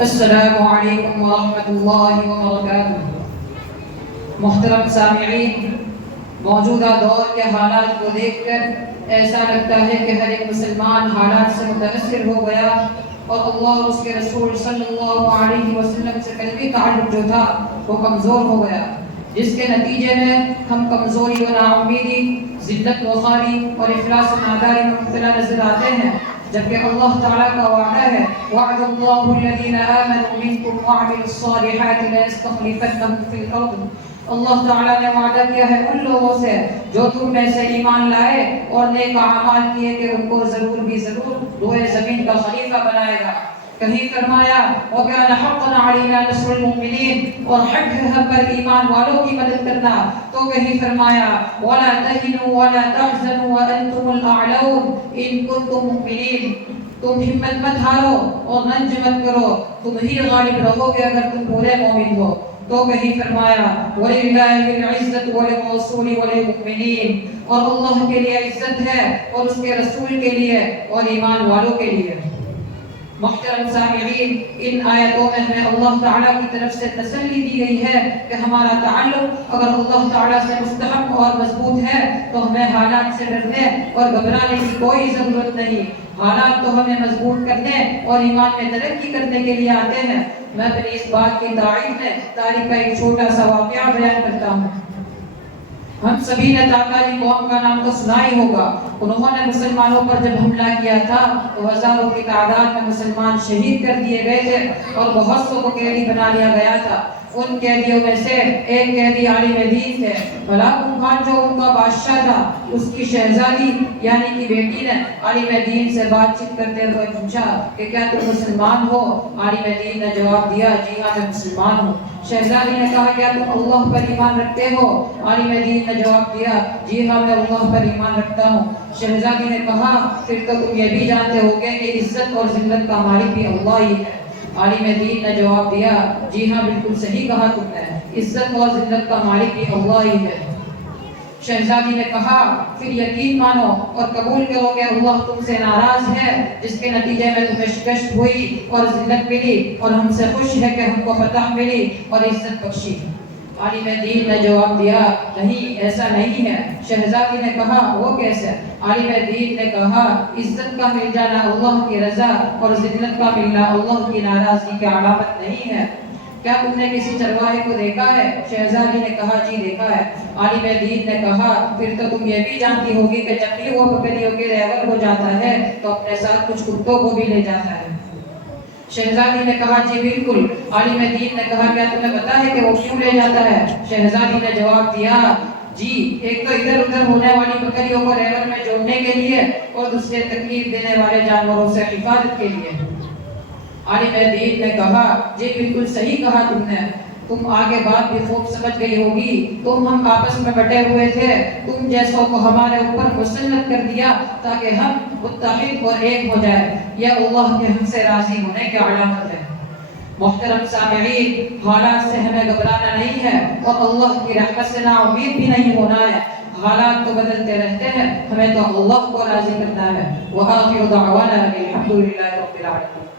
السلام علیکم ورحمۃ اللہ وبرکاتہ۔ محترم سامعین، موجودہ دور کے حالات کو دیکھ کر ایسا لگتا ہے کہ ہر ایک مسلمان حالات سے متاثر ہو گیا اور اللہ اور اس کے رسول صلی اللہ علیہ وسلم سے قلبی تعلق جو تھا وہ کمزور ہو گیا، جس کے نتیجے میں ہم کمزوری و ناامیدی، ذلت و خواری اور افلاس و ناداری میں مبتلا نظر آتے ہیں، جبکہ اللہ تعالیٰ کا وعدہ ہے وعد اللہ الذین آمنوا منکم وعملوا الصالحات لیستخلفنہم فی الارض۔ اللہ تعالیٰ نے وعدہ کیا ہے ان لوگوں سے جو تم میں سے ایمان لائے اور نیک اعمال کیے کہ ان کو ضرور بھی ضرور روئے زمین کا خلیفہ بنائے گا۔ کہیں فرمایا وَكَانَ حَقًّا عَلَيْنَا نَصْرُ الْمُؤْمِنِينَ، اور حق ہے ہم پر ایمان والوں کی مدد کرنا۔ تو کہیں فرمایا وَلَا تَهِنُوا وَلَا تَحْزَنُوا وَأَنْتُمُ الْأَعْلَوْنَ إِن كُنتُم مُؤْمِنِينَ، تم ہمت مت ہارو اور رنج مت کرو، تم ہی غالب رہو گے اگر تم پورے مومن ہو۔ تو کہیں فرمایا وَلِلَّهِ الْعِزَّةُ وَلِلرَّسُولِ وَلِلْمُؤْمِنِينَ، اور اللہ کے لیے عزت ہے اور اس کے رسول کے لیے اور ایمان والوں کے لیے۔ محترم سامعین، ان آیتوں میں ہمیں اللہ تعالیٰ کی طرف سے تسلی دی گئی ہے کہ ہمارا تعلق اگر اللہ تعالیٰ سے مستحکم اور مضبوط ہے تو ہمیں حالات سے ڈرنے اور گھبرانے کی کوئی ضرورت نہیں۔ حالات تو ہمیں مضبوط کرنے اور ایمان میں ترقی کرنے کے لیے آتے ہیں۔ میں اپنی اس بات کی تائید میں تاریخ کا ایک چھوٹا سا واقعہ بیان کرتا ہوں۔ ہم سبھی نے تاتاری قوم کا نام تو سنا ہی ہوگا۔ انہوں نے مسلمانوں پر جب حملہ کیا تھا تو ہزاروں کی تعداد میں مسلمان شہید کر دیے گئے تھے اور بہت سو کو قیدی بنا لیا گیا تھا۔ ان قیدیوں میں سے ایک قیدی عالم دین تھے۔ ہلاکو خان جو ان کا بادشاہ تھا، اس کی شہزادی یعنی کہ بیٹی نے عالم دین سے بات چیت کرتے ہوئے پوچھا کہ کیا تم مسلمان ہو؟ عالم دین نے جواب دیا جی ہاں میں مسلمان ہوں۔ شہزادی نے کہا کیا تم اللہ پر ایمان رکھتے ہو؟ عالم دین نے جواب دیا جی ہاں میں اللہ پر ایمان رکھتا ہوں۔ شہزادی نے کہا پھر تو تم یہ بھی جانتے ہوگے کہ عزت اور ذلت کا مالک بھی اللہ ہی ہے۔ عالم دین نے جواب دیا جی ہاں بالکل صحیح کہا تم نے، عزت اور ذلت کا مالک بھی اللہ ہی ہے۔ شہزادی نے کہا پھر یقین مانو اور قبول کرو کہ اللہ تم سے ناراض ہے، جس کے نتیجے میں تمہیں شکست ہوئی اور ذلت ملی، اور ہم سے خوش ہے کہ ہم کو فتح ملی اور عزت بخشی۔ عالم دین نے جواب دیا نہیں ایسا نہیں ہے۔ شہزادی نے کہا وہ کیسے؟ عالم دین نے کہا عزت کا مل جانا اللہ کی رضا اور ذلت کا ملنا اللہ کی ناراضگی کی علامت نہیں ہے۔ کیا تم نے کسی چرواہے کو دیکھا ہے؟ شہزادی نے کہا جی دیکھا ہے۔ عالم دین نے کہا پھر تو تم یہ بھی جانتی ہوگی کہ جب بھی وہ بکریوں کے ریوڑ ہو جاتا ہے تو اپنے ساتھ کچھ کتوں کو بھی لے جاتا ہے۔ شہزادی نے کہا جی بالکل۔ عالم دین نے کہا کیا تمہیں پتا ہے کہ وہ کیوں لے جاتا ہے؟ شہزادی نے جواب دیا جی ایک تو ادھر ادھر ہونے والی بکریوں کو ریوڑ میں جوڑنے کے لیے اور دوسرے تکلیف دینے والے جانوروں سے حفاظت کے لیے۔ عالم دین نے کہا جی بالکل صحیح کہا تم نے، تم آگے بات بھی خوب سمجھ گئی ہوگی، تم ہم آپس میں بٹے ہوئے تھے، تم جیسوں کو ہمارے اوپر مسلط کر دیا تاکہ ہم متحد اور ایک ہو جائے، یہ اللہ کے ہم سے راضی ہونے کی علامت ہے۔ محترم سامعین، حالات سے ہمیں گھبرانا نہیں ہے اور اللہ کی رحمت سے نا امید بھی نہیں ہونا ہے۔ حالات تو بدلتے رہتے ہیں، ہمیں تو اللہ کو راضی کرنا ہے۔ وآخر دعوانا الحمد للہ رب العالمین۔